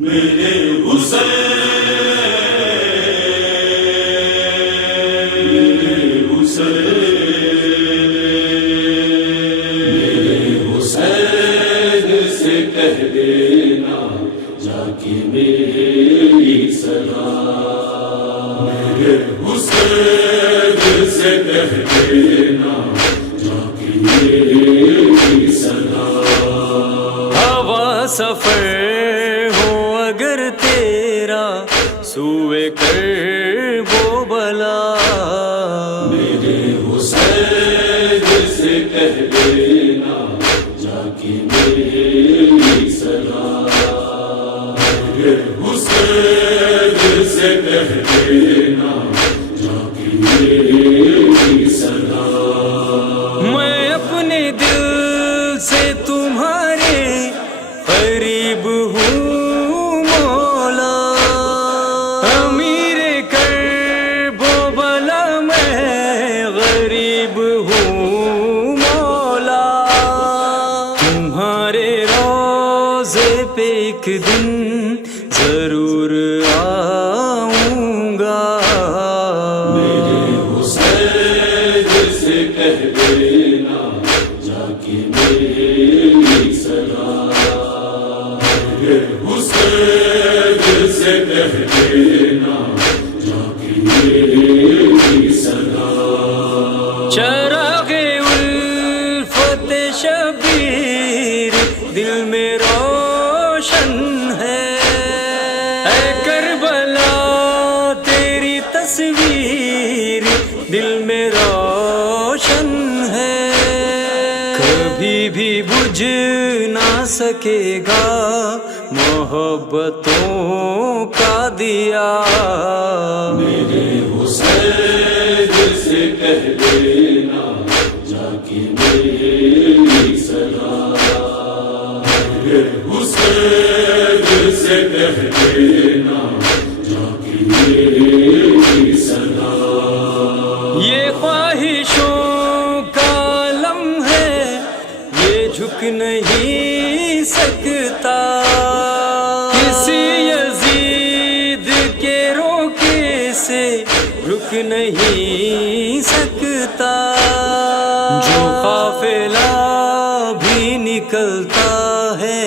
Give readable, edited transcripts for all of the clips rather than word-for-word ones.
میرے حسین سے کہہ دینا جا کے میری صدا، میرے حسین سے کہہ دینا جا کے میری صدا۔ ہوا سفر ہو اگر تیرا سوئے کر وہ بلا، میرے حسین سے کہہ دینا جا کے میری صدا، میرے حسین سے کہہ دینا جا کے میری صدا۔ میں اپنے دل سے تمہارے قریب ہوں مولا، امیر کرب و بلا میں غریب ہوں مولا، تمہارے روضے پہ ایک دن ضرور آؤں گا، میرے حسین سے کہہ دینا جا کے میری صدا، میرے حسین سے کہہ دینا جا کے میری صدا۔ چراغ الفت شبیر دل میں روشن ہے، اے کربلا تیری تصویر دل میں روشن ہے، کبھی بھی بجھ نہ سکے گا محبتوں کا دیا، میرے حسین سے کہہ دینا جا کے میری صدا، میرے حسین سے کہہ دینا جا کے میری صدا۔ یہ خواہشوں کا عالم ہے، یہ جھک نہیں سکتا، کسی یزید کے روکے سے رک نہیں سکتا، جو قافلہ بھی نکلتا ہے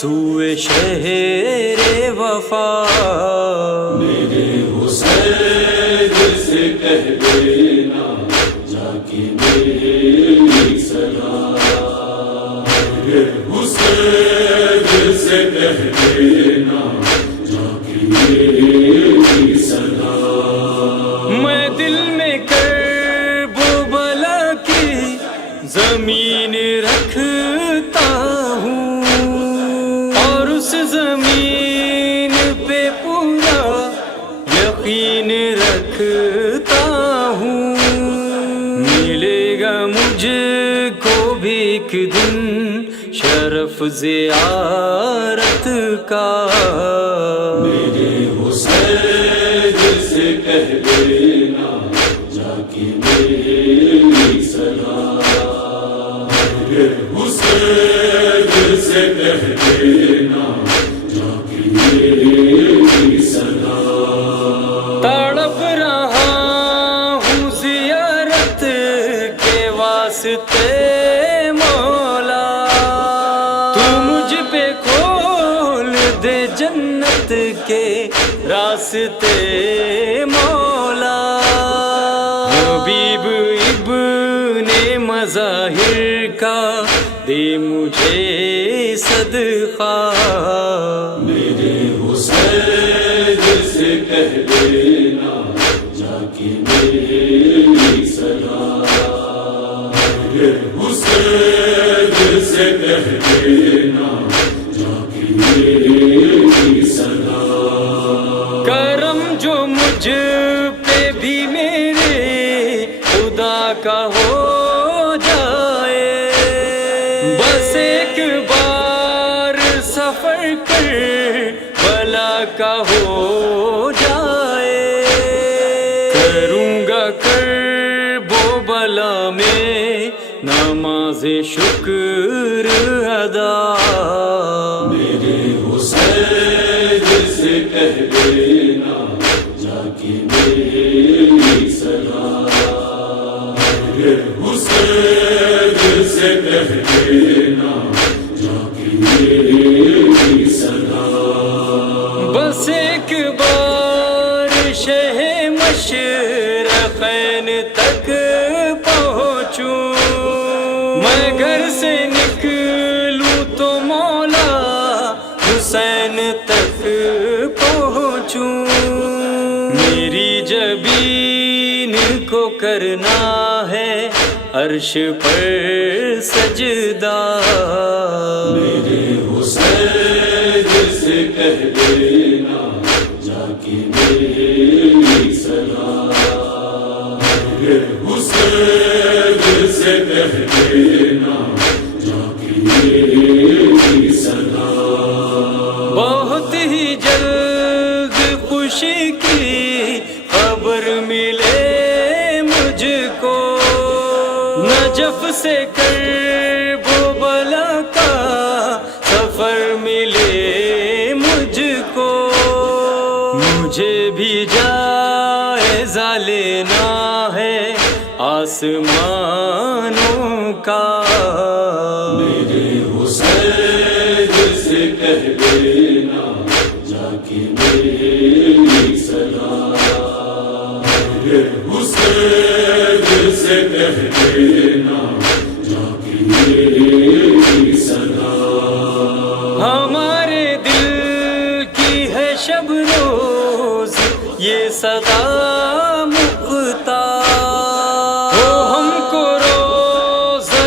سوئے شہر وفا، میرے حسین سے کہہ دینا جا کے میری صدا، میرے حسین سے کہہ دینا جا کے میری صدا۔ میں دل میں کرب و بلا کی زمین رکھتا ہوں، اور اس زمین پہ پورا یقین رکھتا ہوں، ملے گا مجھ کو بھی ایک دن شرف زیارت کا، میرے حسین سے کہہ دینا جا کے میری صدا، میرے حسین سے کہہ دینا جا کے میری صدا۔ تڑپ رہا ہوں زیارت کے واسطے مولا، تو مجھ پہ کھول دے جنت کے راستے مولا، حبیب ابن مظاہر کا دے مجھے صدقہ، میرے حسین سے کہہ دینا جا کے میری صدا، میرے حسین سے کہہ دینا جا کے میری صدا۔ کرم جو مجھ پہ بھی میرے خدا کا ہو جائے، بس ایک بار سفر کر بلا کا ہو جائے، کروں گا کرب و بلا میں نماز شکر ادا، میرے حسین کہہ دینا جا کے میری صدا، میرے حسین سے کہہ دینا جا کے میری صدا۔ بس ایک بار شہ مشرقین تک پہنچوں، میں گھر سے نکلوں تو مولا حسین تک پہنچوں، میری جبین کو کرنا ہے عرش پر سجدہ، میرے حسین سے کہہ دینا جا کے میری صدا، میرے حسین سے کہہ دینا جا کے میری صدا۔ بہت ہی جلد خوشی کی خبر ملے مجھ کو، نجف سے کرب و بلا کا سفر ملے مجھ کو، مجھے بھی جائزہ لینا ہے آسمانوں کا، میرے حسین سے کہہ دینا جا کے میری صدا، میرے حسین سے کہہ دینا جا کے میری صدا۔ ہمارے دل کی ہے شب روز یہ صدا مختار، ہو ہم کو روضہ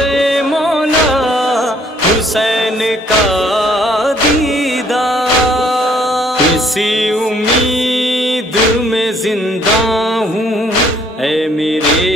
مولا حسین کا دیدار، اسی امید میں زندہ ہوں اے میرے